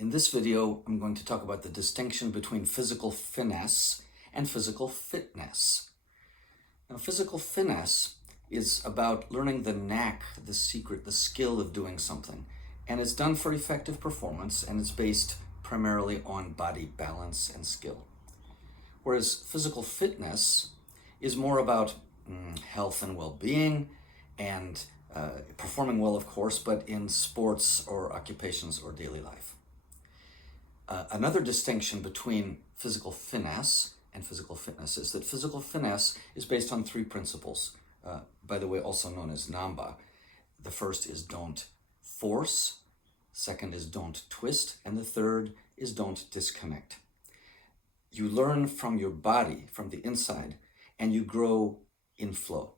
In this video, I'm going to talk about the distinction between physical finesse and physical fitness. Now, physical finesse is about learning the knack, the secret, the skill of doing something. And it's done for effective performance, and it's based primarily on body balance and skill. Whereas physical fitness is more about health and well-being and performing well, of course, but in sports or occupations or daily life. Another distinction between physical finesse and physical fitness is that physical finesse is based on three principles, by the way, also known as Nanba. The first is don't force, second is don't twist, and the third is don't disconnect. You learn from your body, from the inside, and you grow in flow.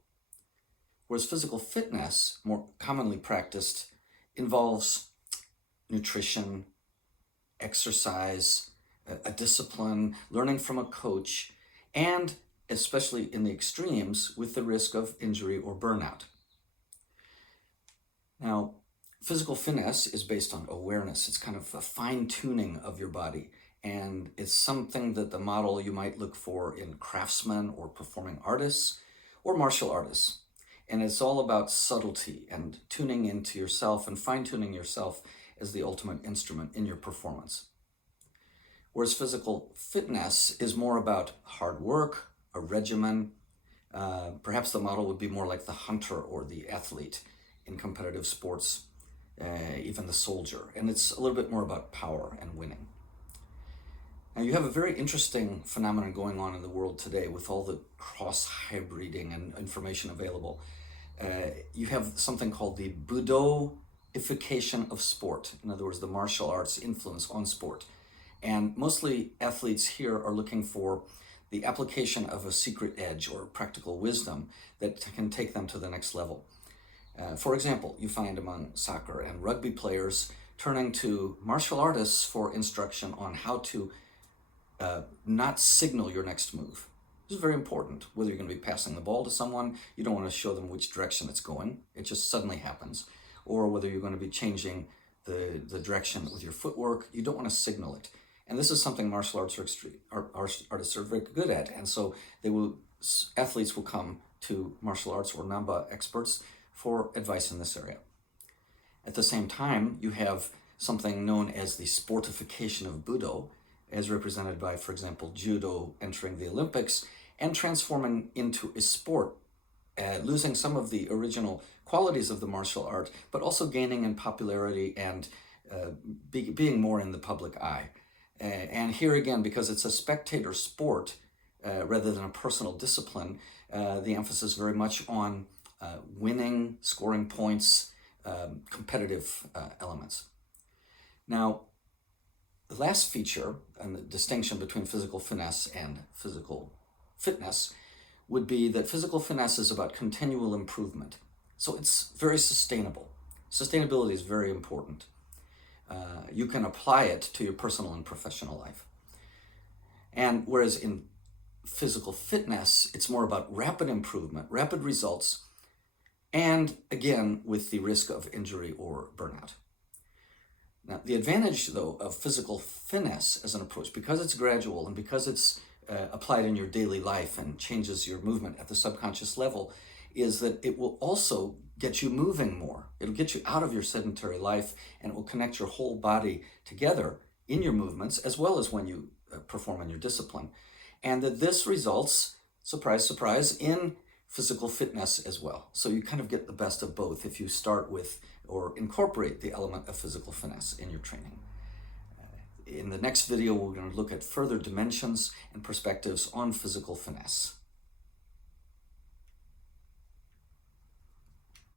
Whereas physical fitness, more commonly practiced, involves nutrition, exercise, a discipline, learning from a coach, and especially in the extremes with the risk of injury or burnout. Now, physical finesse is based on awareness. It's kind of a fine-tuning of your body, and it's something that the model you might look for in craftsmen or performing artists or martial artists. And it's all about subtlety and tuning into yourself and fine-tuning yourself as the ultimate instrument in your performance. Whereas physical fitness is more about hard work, a regimen. Perhaps the model would be more like the hunter or the athlete in competitive sports, even the soldier. And it's a little bit more about power and winning. Now, you have a very interesting phenomenon going on in the world today with all the cross-hybriding and information available. You have something called the Budo-ification of sport. In other words, the martial arts influence on sport. And mostly athletes here are looking for the application of a secret edge or practical wisdom that can take them to the next level. For example, you find among soccer and rugby players turning to martial artists for instruction on how to not signal your next move. This is very important. Whether you're going to be passing the ball to someone, you don't want to show them which direction it's going. It just suddenly happens. Or whether you're going to be changing the direction with your footwork, you don't want to signal it. And this is something martial arts artists are very good at. And so athletes will come to martial arts or Nanba experts for advice in this area. At the same time, you have something known as the sportification of Budo, as represented by, for example, judo entering the Olympics and transforming into a sport, losing some of the original qualities of the martial art, but also gaining in popularity and being more in the public eye. And here again, because it's a spectator sport rather than a personal discipline, the emphasis very much on winning, scoring points, competitive elements. Now, the last feature and the distinction between physical finesse and physical fitness would be that physical finesse is about continual improvement. So it's very sustainable. Sustainability is very important. You can apply it to your personal and professional life. And whereas in physical fitness, it's more about rapid improvement, rapid results, and again, with the risk of injury or burnout. Now, the advantage, though, of physical finesse as an approach, because it's gradual and because it's applied in your daily life and changes your movement at the subconscious level, is that it will also get you moving more. It'll get you out of your sedentary life, and it will connect your whole body together in your movements, as well as when you perform in your discipline. And that this results, surprise, surprise, in physical fitness as well. So you kind of get the best of both if you start with or incorporate the element of physical finesse in your training. In the next video, we're going to look at further dimensions and perspectives on physical finesse.